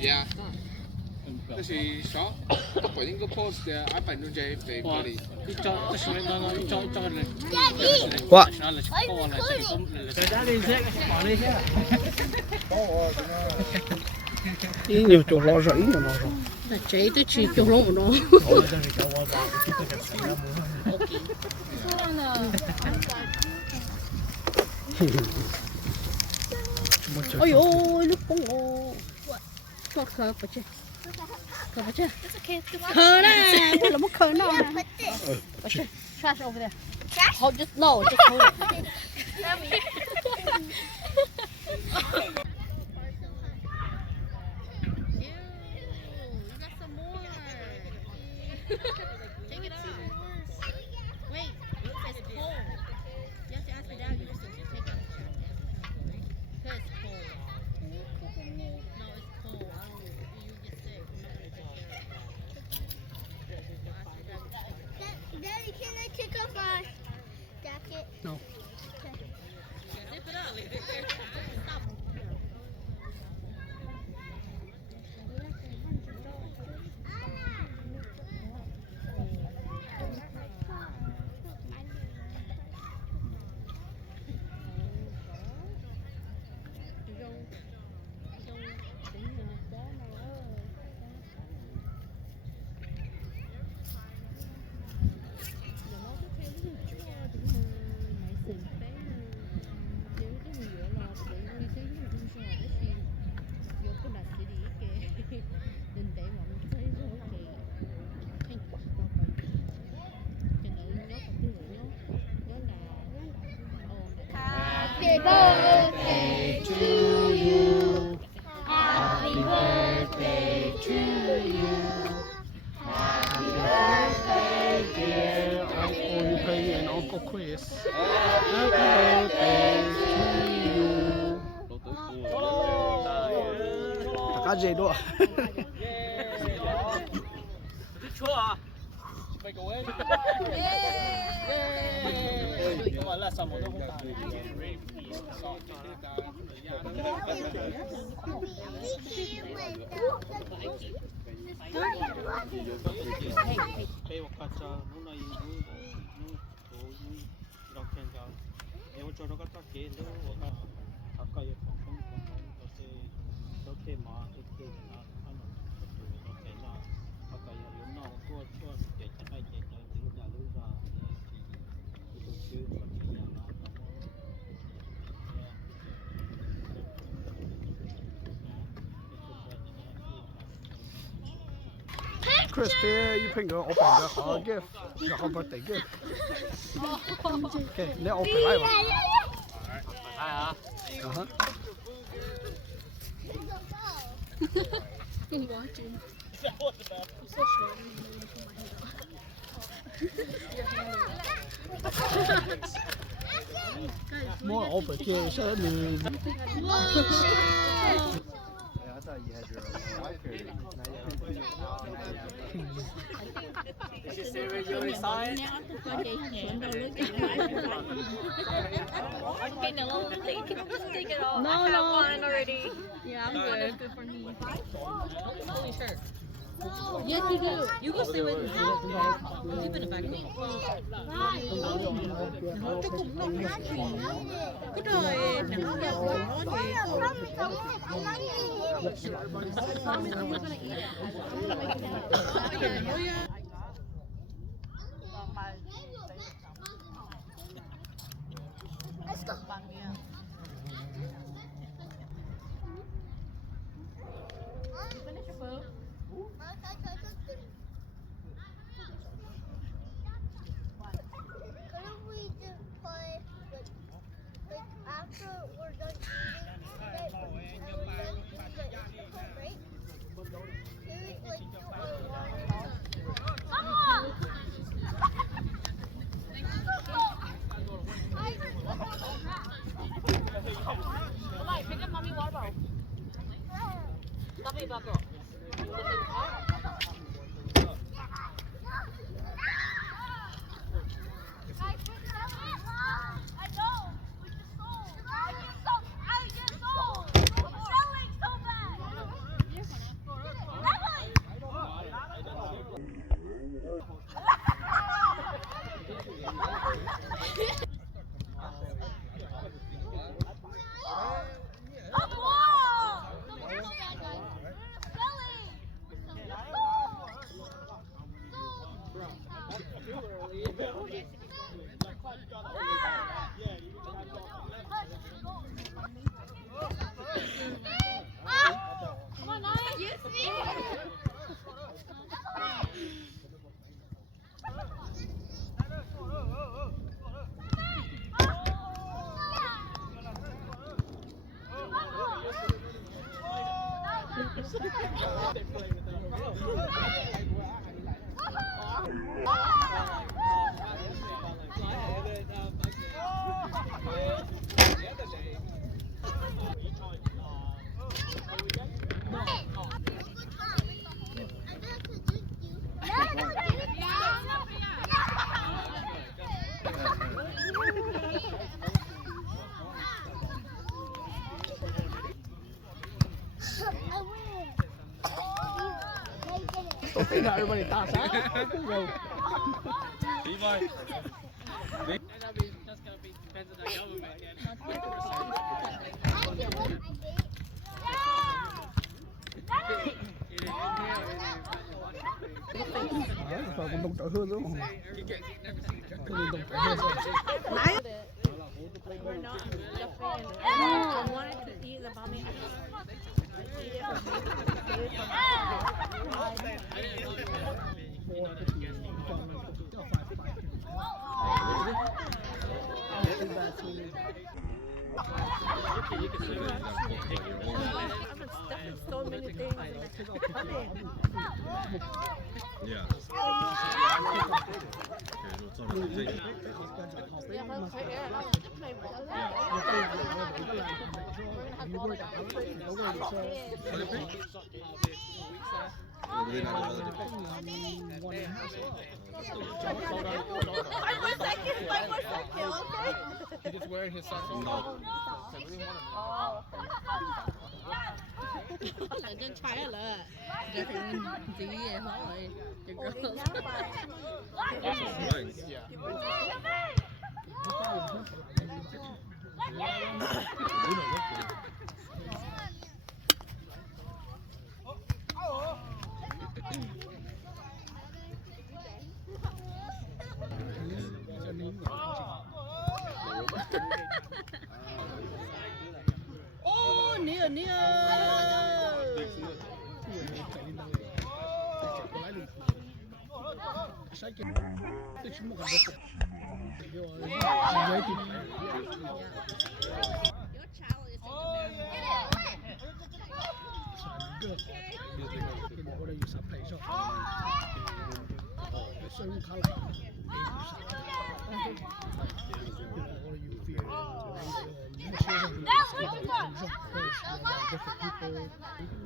Yeah. Kasi siya, ako yung post niya, apa nung jay favorite. What? 一牛就老少，一牛老少。那这得去九龙中。哎呦，你疯哦！我可不去，可不去，可呢？我怎么可呢？不去，trash over there. Oh, just no, just hold it. Take it out. Wait, it's cold. You have to ask me now. You just take it out. Because it's cold. No, it's cold. I don't. You get sick. Daddy, can I take off my jacket? No. Zip it up. Stop. Happy birthday to you. Happy birthday to you. Happy birthday, dear Uncle Yuppie and Uncle Chris. Happy birthday to you. 大家这多。错啊！Make a way！ 咁啊，叻，什麼都好大。Kaya wakasa muna yung ilang kaya yung choro kata kelo waka hakaya kung kasi lote ma ito na ano lote na hakaya yung na ko ke kai ke luda ito siya pati na Chris, dear, you can go open the gift, the whole birthday gift. Okay, let's open it. Uh-huh. I'm watching. More open, yeah, show me. I thought you had your own wife here. She said when you resign. Okay, no, you can just take it off. No, I have no. one already. Yeah, I'm good. Good for me. Holy shirt. Yes, you do. You go stay with me. Keep in the back. Cái đời nắng đẹp của nó thì Let's go. Finish your food. Couldn't we just play like after we're done eating that break? Can we like do a water? Alright, pick up mommy water bottle. Stop it, Bubba. Thấy nào everybody ta sao? Rồi. Và còn đồng trở hơn nữa mà. Đồng trở hơn rồi. We're not stuffing. I wanted to eat the bomb. So many things. Yeah. He's just wearing his socks on. Là trên trái là để mình gì vậy thôi. Cho girls. Oh, near.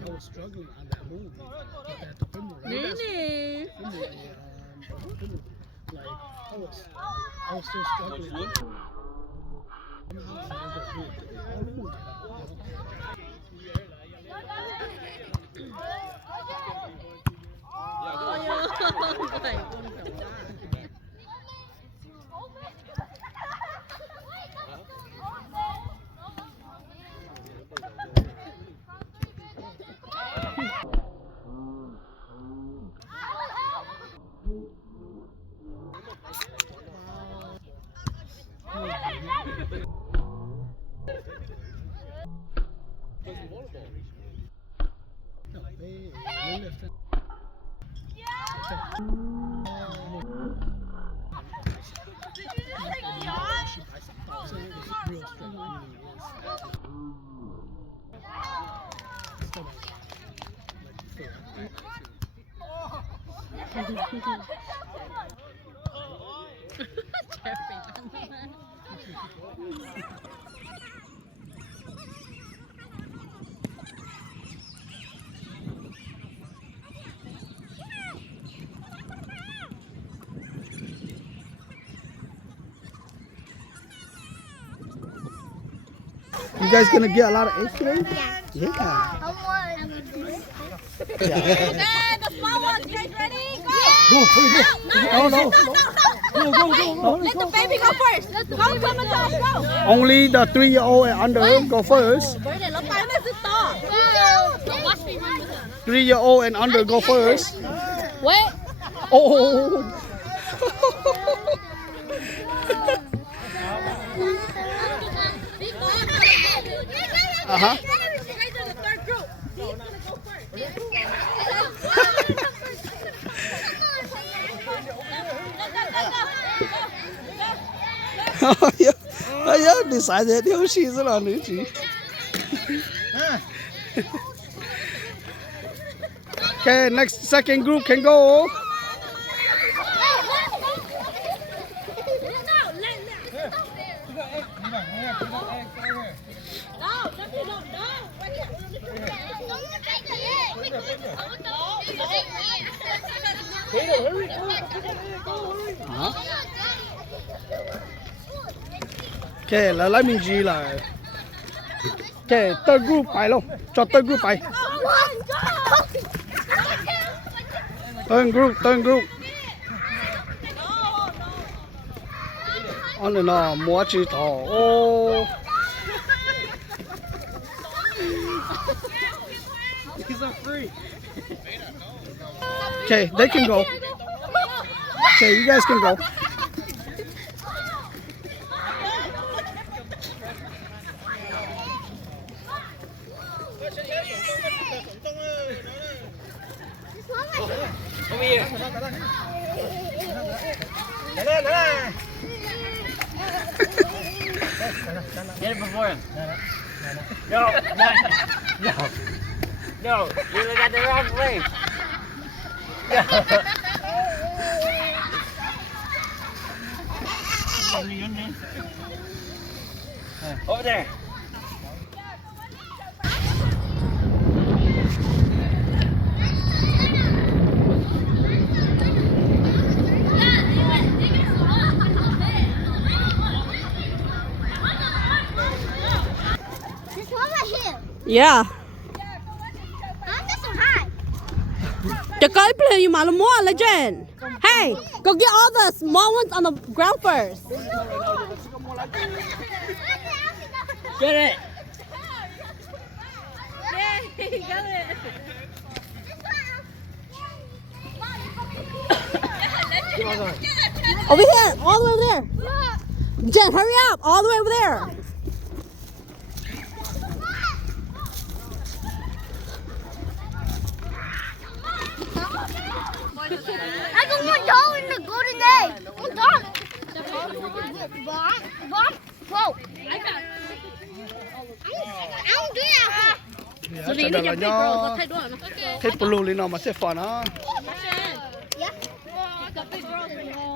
I was struggling on that move. Really? Like I was still struggling. No, they lifted. You guys gonna get a lot of eggs today? Yeah. Okay, the small ones, you guys ready? Go, hurry, go. No. Go. Let the baby go first. Come and go. Only the 3-year-old and under go first. Bởi để nó bắn nó rất to. 3-year-old and under go first. Wait. Oh. Uh-huh. Yeah, decided 丢戏子了，你去。Okay, next second group can go. Okay, là lấy mình gì là. Okay, third group phải luôn. Cho third group phải. Third group. Anh nó mua chỉ thỏ. Oh. These are free. Okay, they can go. Okay, you guys can go. Get it before him. No, you got the wrong place. Over there. There's one right here. Yeah. Huh? That's so high. The guy play you malo more legend. Hey, go get all the small ones on the ground first. Get it. Yay, got it. Over here, all the way over there. Jen, hurry up, all the way over there. I got $1 in the golden egg. $1. Bomb. Whoa. I don't do that. So you need your big girls, I'll take one. Cái blue lên nào mà sẽ phản á. Yeah. I got big girls in there.